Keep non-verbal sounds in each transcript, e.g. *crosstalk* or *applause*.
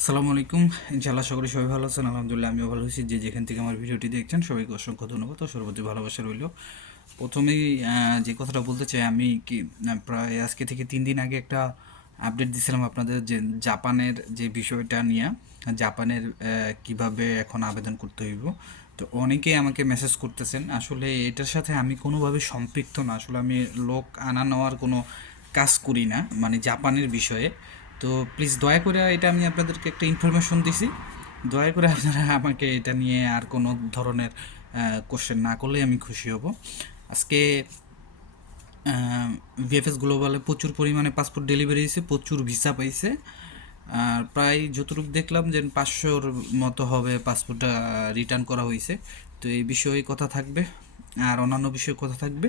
আসসালামু আলাইকুম। ইনশাআল্লাহ সকলে সবাই ভালো আছেন। আলহামদুলিল্লাহ আমিও ভালো আছি। যে যেখান থেকে আমার ভিডিওটি দেখছেন, সবাইকে অসংখ্য ধন্যবাদ সর্বতি ভালোবাসা রইল। প্রথমেই যে কথাটা বলতে চাই, আমি কি প্রায় আজকে থেকে তিন দিন আগে একটা আপডেট দিয়েছিলাম আপনাদের যে জাপানের যে বিষয়টা নিয়ে। জাপানের কীভাবে এখন আবেদন করতে হইব। তো অনেকেই আমাকে মেসেজ করতেছেন, আসলে এটার সাথে আমি কোনোভাবে সম্পৃক্ত না। আসলে আমি লোক আনা নেওয়ার কোনো কাজ করি না মানে জাপানের বিষয়ে। তো প্লিজ দয়া করে এটা আমি আপনাদেরকে একটা ইনফরমেশন দিছি। দয়া করে আপনারা আমাকে এটা নিয়ে আর কোনো ধরনের কোশ্চেন না করলে আমি খুশি হব। আজকে ভিএফএস গ্লোবালে প্রচুর পরিমাণে পাসপোর্ট ডেলিভারি হয়েছে, প্রচুর ভিসা পাইছে। আর প্রায় যতটুকু দেখলাম যে পাঁচশোর মতো হবে পাসপোর্টটা রিটার্ন করা হয়েছে। তো এই বিষয়ে কথা থাকবে। আর অন্যান্য বিষয়ে কথা থাকবে।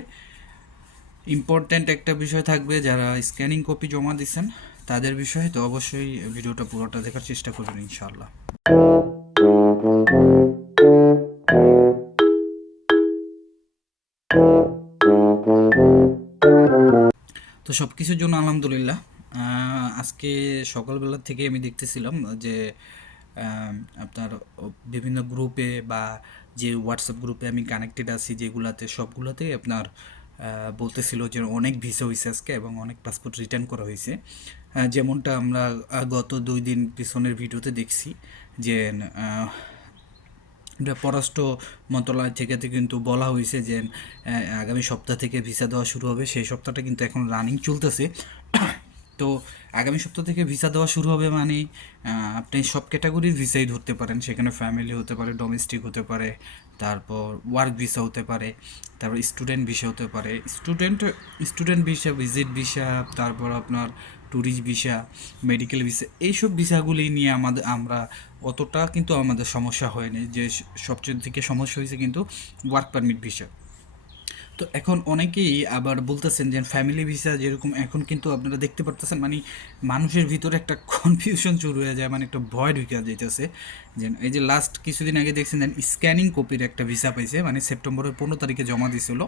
ইম্পর্ট্যান্ট একটা বিষয় থাকবে যারা স্ক্যানিং কপি জমা দিচ্ছেন তাদের বিষয়ে তো অবশ্যই ভিডিওটা পুরোটা দেখার চেষ্টা করবেন, ইনশাআল্লাহ। তো সব কিছুর জন্য আলহামদুলিল্লাহ আজকে সকালবেলা থেকে আমি দেখতেছিলাম যে আপনার বিভিন্ন গ্রুপে বা যে হোয়াটসঅ্যাপ গ্রুপে আমি কানেক্টেড আছি, যেগুলাতে সবগুলাতেই আপনার বলতেছিল যে অনেক ভিসা হয়েছে আজকে এবং অনেক পাসপোর্ট রিটার্ন করা হয়েছে যেমনটা আমরা গত দুই দিন পিছনের ভিডিওতে দেখছি যে পররাষ্ট্র মন্ত্রণালয় থেকে কিন্তু বলা হয়েছে যে আগামী সপ্তাহ থেকে ভিসা দেওয়া শুরু হবে। সেই সপ্তাহটা কিন্তু এখন রানিং চলতেছে। তো আগামী সপ্তাহ থেকে ভিসা দেওয়া শুরু হবে মানে আপনি সব ক্যাটাগরির ভিসাই ধরতে পারেন। সেখানে ফ্যামিলি হতে পারে ডোমেস্টিক হতে পারে, তারপর ওয়ার্ক ভিসা হতে পারে, তারপর স্টুডেন্ট ভিসা হতে পারে। Student student visa visit visa তারপর আপনার ট্যুরিস্ট ভিসা মেডিকেল ভিসা এইসব ভিসাগুলি নিয়ে আমাদের আমরা অতটা কিন্তু আমাদের সমস্যা হয়নি। যে সবচেয়ে থেকে সমস্যা হয়েছে কিন্তু ওয়ার্ক পারমিট ভিসা তো এখন অনেকেই আবার বলতেছেন যে ফ্যামিলি ভিসা যেরকম এখন কিন্তু আপনারা দেখতে পারতেছেন মানে মানুষের ভিতরে একটা *laughs* কনফিউশন শুরু হয়ে যায় মানে একটা ভয় ঢুকে যেতেছে যে এই যে লাস্ট কিছুদিন আগে দেখছেন যে স্ক্যানিং কপির একটা ভিসা পাইছে মানে সেপ্টেম্বরের পনেরো তারিখে জমা দিয়েছিল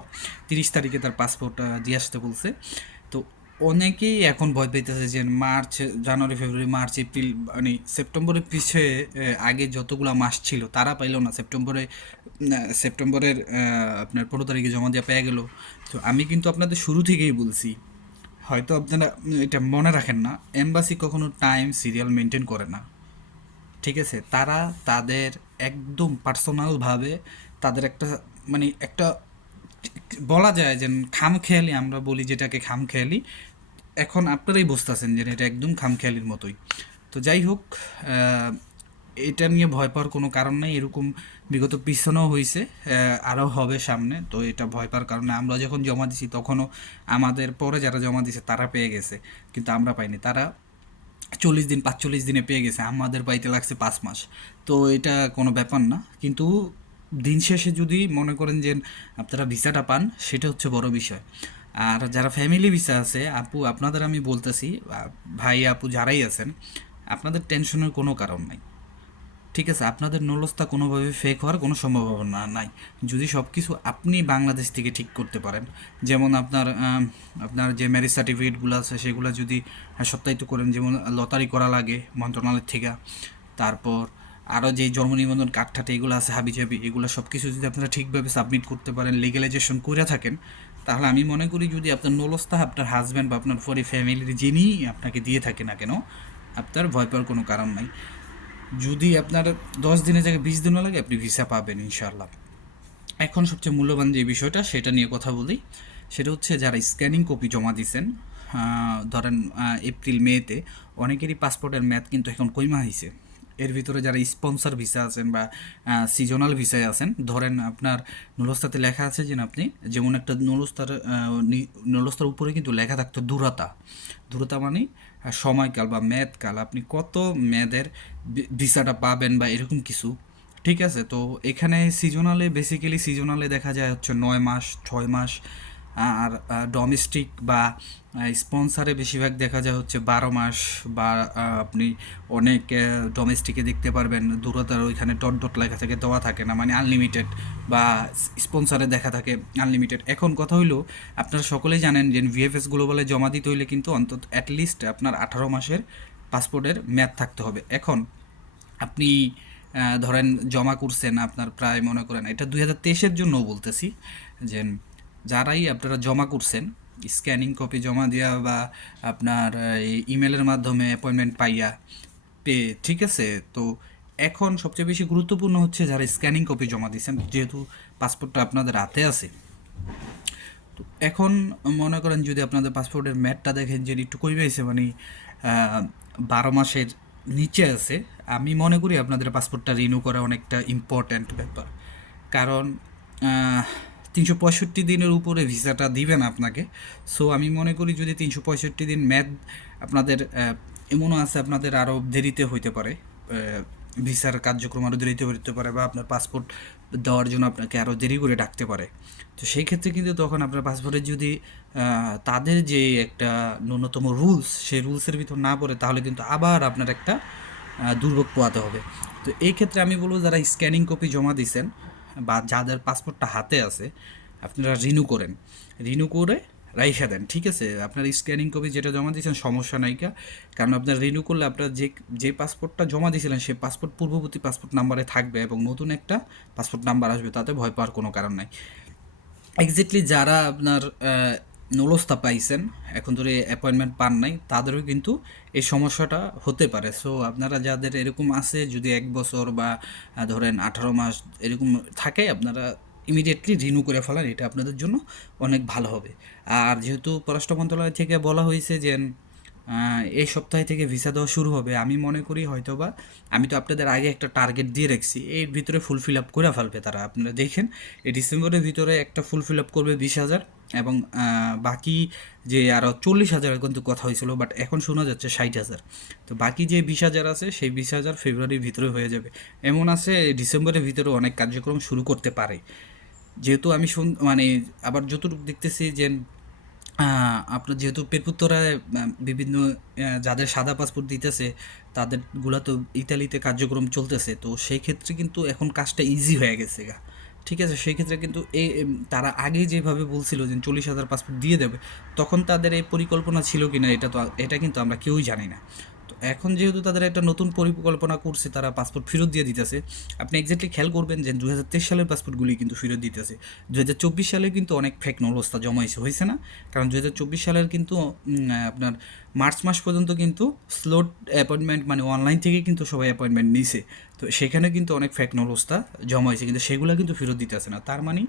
তিরিশ তারিখে তার পাসপোর্টটা দিয়ে আসতে বলছে। তো অনেকেই এখন ভয় পাইতেছে যে March, January, February, March, April মানে সেপ্টেম্বরের পিছিয়ে আগে যতগুলো মাস ছিল, তারা পাইলো না। সেপ্টেম্বরে সেপ্টেম্বরের আপনার পনেরো তারিখে জমা দেওয়া পেয়ে গেল। তো আমি কিন্তু আপনাদের শুরু থেকেই বলছি, হয়তো আপনারা এটা মনে রাখেন না, এম্বাসি কখনো টাইম সিরিয়াল মেনটেন করে না। ঠিক আছে? তারা তাদের একদম পার্সোনালভাবে তাদের একটা মানে একটা বলা যায় যে খামখেয়ালি আমরা বলি যেটাকে খামখেয়ালি। এখন আপনারাই বুঝতেছেন যে এটা একদম খামখেয়ালির মতোই। তো যাই হোক এটা নিয়ে ভয় পাওয়ার কোনো কারণ নেই, এরকম বিগত পিছনেও হয়েছে আরও হবে সামনে, তো এটা ভয় পাওয়ার কারণে আমরা যখন জমা দিছি তখনও আমাদের পরে যারা জমা দিছে তারা পেয়ে গেছে, কিন্তু আমরা পাইনি। তারা চল্লিশ দিন, পাঁচচল্লিশ দিনে পেয়ে গেছে, আমাদের পাইতে লাগছে পাঁচ মাস। তো এটা কোনো ব্যাপার না, কিন্তু দিন শেষে যদি মনে করেন যে আপনারা ভিসাটা পান, সেটা হচ্ছে বড় বিষয়। আর যারা ফ্যামিলি ভিসা আছে, আপু, আপনাদের আমি বলতেছি ভাই, আপু যারাই আছেন, আপনাদের টেনশনের কোনো কারণ নাই। ঠিক আছে, আপনাদের নলস্তা কোনোভাবে ফেক হওয়ার কোনো সম্ভাবনা নাই। যদি সব কিছু আপনি বাংলাদেশ থেকে ঠিক করতে পারেন, যেমন আপনার আপনার যে ম্যারেজ সার্টিফিকেটগুলো আছে, সেগুলো যদি সত্যায়িত করেন, যেমন লটারি করা লাগে মন্ত্রণালয় থেকে, তারপর আরও যে জন্ম নিবন্ধন কাঠঠাটে এগুলো আছে, হাবি হাবিজাবি এগুলো সব কিছু যদি আপনারা ঠিকভাবে সাবমিট করতে পারেন লিগ্যালাইজেশন করে থাকেন, তাহলে আমি মনে করি যদি আপনার নলস্তা আপনার হাজব্যান্ড বা আপনার পরে ফ্যামিলির যিনি আপনাকে দিয়ে থাকে না কেন, আপনার ভয় পাওয়ার কোনো কারণ নাই। যদি আপনার দশ দিনের জায়গায় বিশ দিনও লাগে, আপনি ভিসা পাবেন ইনশাল্লাহ এখন সবচেয়ে মূল্যবান যে বিষয়টা, সেটা নিয়ে কথা বলি। সেটা হচ্ছে যারা স্ক্যানিং কপি জমা দিয়েছেন ধরেন এপ্রিল মেতে অনেকেরই পাসপোর্টের ম্যাথ কিন্তু এখন কইমা হয়েছে এর ভিতরে যারা স্পন্সর ভিসা আছেন বা সিজনাল ভিসায় আছেন, ধরেন আপনার নুলস্তাতে লেখা আছে যে আপনি যেমন একটা নুলস্তার নুলস্তার উপরে কিন্তু লেখা থাকতো দূরতা। দূরতা মানে সময়কাল বা মেয়াদকাল। আপনি কত মেয়াদের ভিসাটা পাবেন বা এরকম কিছু। ঠিক আছে? তো এখানে সিজনালে বেসিক্যালি সিজনালে দেখা যায় হচ্ছে নয় মাস, ছয় মাস আর ডোমেস্টিক বা স্পন্সারে বেশিরভাগ দেখা যায় হচ্ছে বারো মাস বা আপনি অনেক ডোমেস্টিকে দেখতে পারবেন, দূরতার ওইখানে ডট ডট লেখা থাকে, দেওয়া থাকে না মানে আনলিমিটেড বা স্পন্সারে দেখা থাকে আনলিমিটেড এখন কথা হইল, আপনারা সকলেই জানেন যে ভিএফএস গ্লোবালে জমা দিতে হইলে কিন্তু অন্তত অ্যাটলিস্ট আপনার আঠারো মাসের পাসপোর্টের মেয়াদ থাকতে হবে। এখন আপনি ধরেন জমা করছেন আপনার প্রায় মনে করেন, এটা দুই হাজার তেইশের জন্য বলতেছি, যে যারাই আপনারা জমা করছেন স্ক্যানিং কপি জমা দেওয়া বা আপনার ইমেলের মাধ্যমে অ্যাপয়েন্টমেন্ট পাইয়া পেয়ে ঠিক আছে, তো এখন সবচেয়ে বেশি গুরুত্বপূর্ণ হচ্ছে যারা স্ক্যানিং কপি জমা দিয়েছেন, যেহেতু পাসপোর্টটা আপনাদের হাতে আছে। তো এখন মনে করেন যদি আপনাদের পাসপোর্টের ম্যাটটা দেখেন যে একটু কই পাইছে মানে বারো মাসের নিচে আছে, আমি মনে করি আপনাদের পাসপোর্টটা রিনিউ করা অনেকটা ইম্পর্ট্যান্ট ব্যাপার। কারণ তিনশো পঁয়ষট্টি দিনের উপরে ভিসাটা দিবেন আপনাকে। সো আমি মনে করি যদি তিনশো পঁয়ষট্টি দিন ম্যাথ আপনাদের এমনও আছে আপনাদের আরও দেরিতে হইতে পারে ভিসার কার্যক্রম আরও দেরিতে হইতে পারে বা আপনার পাসপোর্ট দেওয়ার জন্য আপনাকে আরও দেরি করে ডাকতে পারে। তো সেই ক্ষেত্রে কিন্তু তখন আপনার পাসপোর্টে যদি তাদের যে একটা ন্যূনতম রুলস, সেই রুলসের ভিতর না পড়ে, তাহলে কিন্তু আবার আপনার একটা দুর্ভোগ পোয়াতে হবে। তো এই ক্ষেত্রে আমি বলব, যারা স্ক্যানিং কপি জমা দিয়েছেন বা যাদের পাসপোর্টটা হাতে আছে, আপনারা রিনিউ করেন। রিনিউ করে রাইখা দেন, ঠিক আছে? আপনার স্ক্যানিং কপি যেটা জমা দিয়েছেন, সমস্যা নাইকা কারণ আপনার রিনিউ করলে আপনার যে যে পাসপোর্টটা জমা দিয়েছিলেন সেই পাসপোর্ট পূর্ববর্তী পাসপোর্ট নাম্বারে থাকবে এবং নতুন একটা পাসপোর্ট নাম্বার আসবে, তাতে ভয় পাওয়ার কোনো কারণ নাই। এক্স্যাক্টলি যারা আপনার আহ, নলস্তা পাইছেন এখন ধরে অ্যাপয়েন্টমেন্ট পান নাই তাদেরও কিন্তু এই সমস্যাটা হতে পারে। সো আপনারা যাদের এরকম আছে যদি এক বছর বা ধরেন আঠারো মাস এরকম থাকে আপনারা ইমিডিয়েটলি রিনিউ করে ফেলান এটা আপনাদের জন্য অনেক ভালো হবে। আর যেহেতু পররাষ্ট্র মন্ত্রণালয় থেকে বলা হয়েছে যে এই সপ্তাহে থেকে ভিসা দেওয়া শুরু হবে আমি মনে করি হয়তোবা আমি তো আপনাদের আগে একটা টার্গেট দিয়ে রাখছি এর ভিতরে ফুল ফিল আপ করে ফেলবে তারা। আপনারা দেখেন এই ডিসেম্বরের ভিতরে একটা ফুল ফিল আপ করবে বিশ হাজার। এবং বাকি যে আরও চল্লিশ হাজারের কিন্তু কথা হয়েছিল বাট এখন শোনা যাচ্ছে ষাট হাজার। তো বাকি যে বিশ হাজার আছে, সেই বিশ হাজার ফেব্রুয়ারির ভিতরে হয়ে যাবে। এমন আছে, ডিসেম্বরের ভিতরে অনেক কার্যক্রম শুরু করতে পারে। যেহেতু আমি শুন মানে আবার যতটুকু দেখতেছি যে আপনার যেহেতু পেরপুত্তরায় বিভিন্ন যাদের সাদা পাসপোর্ট দিতেছে, তাদেরগুলা তো ইতালিতে কার্যক্রম চলতেছে। তো সেই ক্ষেত্রে কিন্তু এখন কাজটা ইজি হয়ে গেছে গা। ঠিক আছে? সেই ক্ষেত্রে কিন্তু এই তারা আগে যেভাবে বলছিল যে চল্লিশ হাজার পাসপোর্ট দিয়ে দেবে, তখন তাদের এই পরিকল্পনা ছিল কি না এটা তো, এটা কিন্তু আমরা কেউই জানি না। তো এখন যেহেতু তাদের একটা নতুন পরিকল্পনা করছে, তারা পাসপোর্ট ফেরত দিয়ে দিতেছে, আপনি এক্স্যাক্টলি খেয়াল করবেন যে দু তেইশ সালের পাসপোর্টগুলি কিন্তু ফেরত দিতেছে। দু হাজার চব্বিশ সালে কিন্তু অনেক ফেক নলস্তা জমাইছে হয়েছে না? কারণ দু হাজার চব্বিশ সালের কিন্তু আপনার মার্চ মাস পর্যন্ত কিন্তু স্লোট অ্যাপয়েন্টমেন্ট মানে অনলাইন থেকে কিন্তু সবাই অ্যাপয়েন্টমেন্ট নিছে। তো সেখানে কিন্তু অনেক ফেক নলস্তা জমা হয়েছে, কিন্তু সেগুলো কিন্তু ফেরত দিতেছে না। তার মানে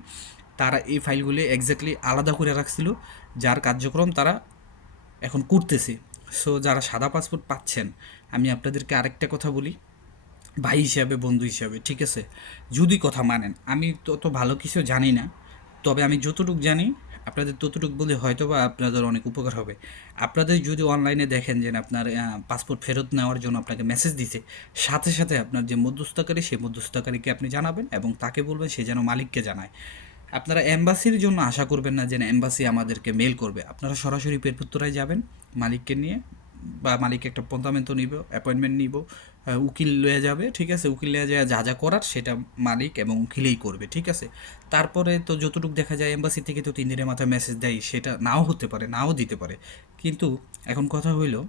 তারা এই ফাইলগুলি এক্স্যাক্টলি আলাদা করে রাখছিল, যার কার্যক্রম তারা এখন করতেছে। সো যারা সাদা পাসপোর্ট পাচ্ছেন, আমি আপনাদেরকে আরেকটা কথা বলি। ভাই হিসাবে, বন্ধু হিসাবে, ঠিক আছে? যদি কথা মানেন, আমি তত ভালো কিছু জানি না, তবে আমি যতটুকু জানি, আপনাদের ততটুকু বলে হয়তো বা আপনাদের অনেক উপকার হবে। আপনাদের যদি অনলাইনে দেখেন যে আপনার পাসপোর্ট ফেরত নেওয়ার জন্য আপনাকে মেসেজ দিছে, সাথে সাথে আপনার যে মধ্যস্থকারী সেই মধ্যস্থকারীকে আপনি জানাবেন এবং তাকে বলবেন সে যেন মালিককে জানায়। আপনারা এম্বাসির জন্য আশা করবেন না যে এম্বাসি আমাদেরকে মেল করবে। আপনারা সরাসরি পেরপুত্তরায় যাবেন, মালিককে নিয়ে, বা মালিক একটা পন্থামেন্ট নিব অ্যাপয়েন্টমেন্ট নিব উকিল লয়ে যাবে, ঠিক আছে? উকিল লয়ে যায় যা যা করার সেটা মালিক এবং উকিলেই করবে, ঠিক আছে? তারপরে তো যতটুকু দেখা যায়, এম্বাসি থেকে তো তিন দিনের মাথায় মেসেজ দেয়, সেটা নাও হতে পারে, নাও দিতে পারে। কিন্তু এখন কথা হইল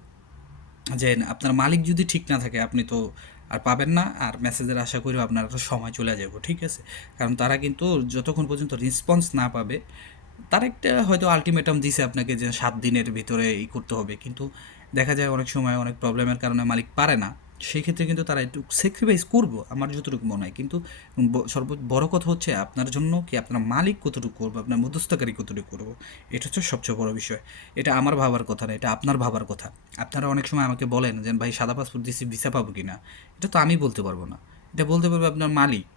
যে, আপনার মালিক যদি ঠিক না থাকে, আপনি তো আর পাবেন না, আর মেসেজের আশা করি আপনার সময় চলে যাব, ঠিক আছে? কারণ তারা কিন্তু যতক্ষণ পর্যন্ত রেসপন্স না পাবে, তার একটা হয়তো আলটিমেটাম দিছে আপনাকে যে সাত দিনের ভিতরে ই করতে হবে। কিন্তু দেখা যায় অনেক সময় অনেক প্রবলেমের কারণে মালিক পারে না। সেই ক্ষেত্রে কিন্তু তারা একটু স্যাক্রিফাইস করব, আমার যতটুকু মনে হয়। কিন্তু সর্ব বড় কথা হচ্ছে আপনার জন্য কি আপনার মালিক কতটুকু করব, আপনার মধ্যস্থকারী কতটুকু করব, এটা হচ্ছে সবচেয়ে বড় বিষয়। এটা আমার ভাবার কথা না, এটা আপনার ভাবার কথা। আপনারা অনেক সময় আমাকে বলেন যে, ভাই, সাদা পাসপোর্ট দিচ্ছি ভিসা পাবো কি না এটা তো আমি বলতে পারব না। এটা বলতে পারবে আপনার মালিক।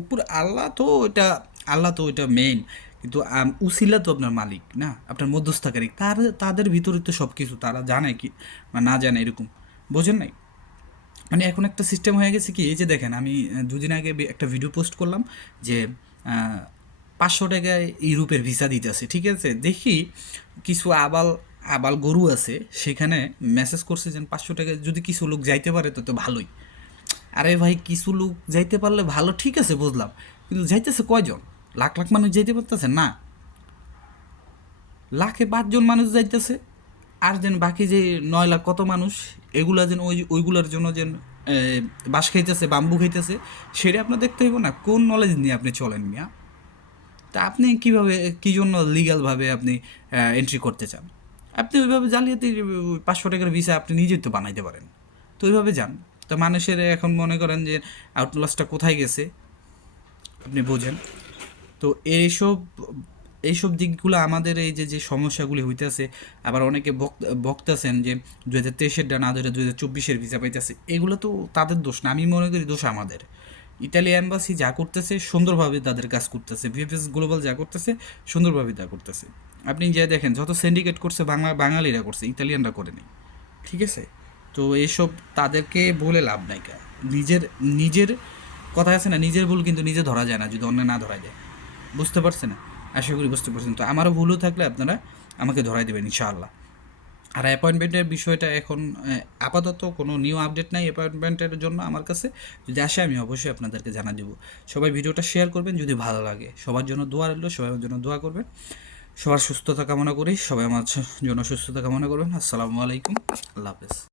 উপর আল্লাহ তো এটা, আল্লাহ তো এটা মেইন কিন্তু উসিলা তো আপনার মালিক না, আপনার মধ্যস্থকারী। তার, তাদের ভিতরে তো সব কিছু তারা জানে কি না জানে এরকম। বোঝেন নাই? মানে এখন একটা সিস্টেম হয়ে গেছে কি, এই যে দেখেন, আমি দুদিন আগে একটা ভিডিও পোস্ট করলাম যে পাঁচশো টাকায় ইউরোপের ভিসা দিতেছে, ঠিক আছে? দেখি কিছু আবাল আবাল গরু আছে, সেখানে মেসেজ করছে যে পাঁচশো টাকায় যদি কিছু লোক যাইতে পারে তো তো ভালোই। আরে ভাই, কিছু লোক যাইতে পারলে ভালো, ঠিক আছে, বুঝলাম। কিন্তু যাইতেছে কয়জন? লাখ লাখ মানুষ যাইতে পারতেছে? না। লাখে পাঁচজন মানুষ যাইতেছে? আর যেন বাকি যে নয় লাখ কত মানুষ, এগুলা যেন ওই ওইগুলার জন্য যেন বাঁশ খাইতেছে, বাম্বু খাইতেছে, সেটা আপনার দেখতে হইব না। কোন নলেজ নিয়ে আপনি চলেন মিয়া? তা আপনি কীভাবে, কী জন্য লিগ্যালভাবে আপনি এন্ট্রি করতে চান? আপনি ওইভাবে জালিয়াতি, পাঁচশো টাকার ভিসা আপনি নিজেই তো বানাইতে পারেন। তো ওইভাবে যান। তো মানুষের এখন মনে করেন যে আউটলসটা কোথায় গেছে? আপনি বোঝেন। তো এইসব এইসব দিকগুলো আমাদের এই যে যে সমস্যাগুলি হইতেছে, আবার অনেকে বক- বকতেছেন যে দু হাজার তেইশের না দু হাজার চব্বিশের ভিসা পাইতেছে। এগুলো তো তাদের দোষ না, আমি মনে করি দোষ আমাদের। ইতালি অ্যাম্বাসি যা করতেছে, সুন্দরভাবে তাদের কাজ করতেছে। ভিএফএস গ্লোবাল যা করতেছে, সুন্দরভাবে তা করতেছে। আপনি যে দেখেন, যত সিন্ডিকেট করছে, বাংলা বাঙালিরা করছে ইতালিয়ানরা করে করেনি ঠিক আছে? তো এইসব তাদেরকে বলে লাভ নাই নিজের নিজের কথা আছে না, নিজের ভুল কিন্তু নিজে ধরা যায় না, যদি অন্য না ধরা যায় বুঝতে পারছেন? আশা করি বুঝতে পারছেন। তো আমারও ভুলও থাকলে আপনারা আমাকে ধরাই দেবেন, ইনশাআল্লাহ। আর অ্যাপয়েন্টমেন্টের বিষয়টা এখন আপাতত কোনো নিউ আপডেট নাই অ্যাপয়েন্টমেন্টের জন্য আমার কাছে। যদি আসে, আমি অবশ্যই আপনাদেরকে জানা দেবো। সবাই ভিডিওটা শেয়ার করবেন যদি ভালো লাগে। সবার জন্য দোয়া রইল, সবাই আমার জন্য দোয়া করবেন। সবার সুস্থতা কামনা করি, সবাই আমার জন্য সুস্থতা কামনা করবেন। আসসালামু আলাইকুম, আল্লাহ হাফেজ।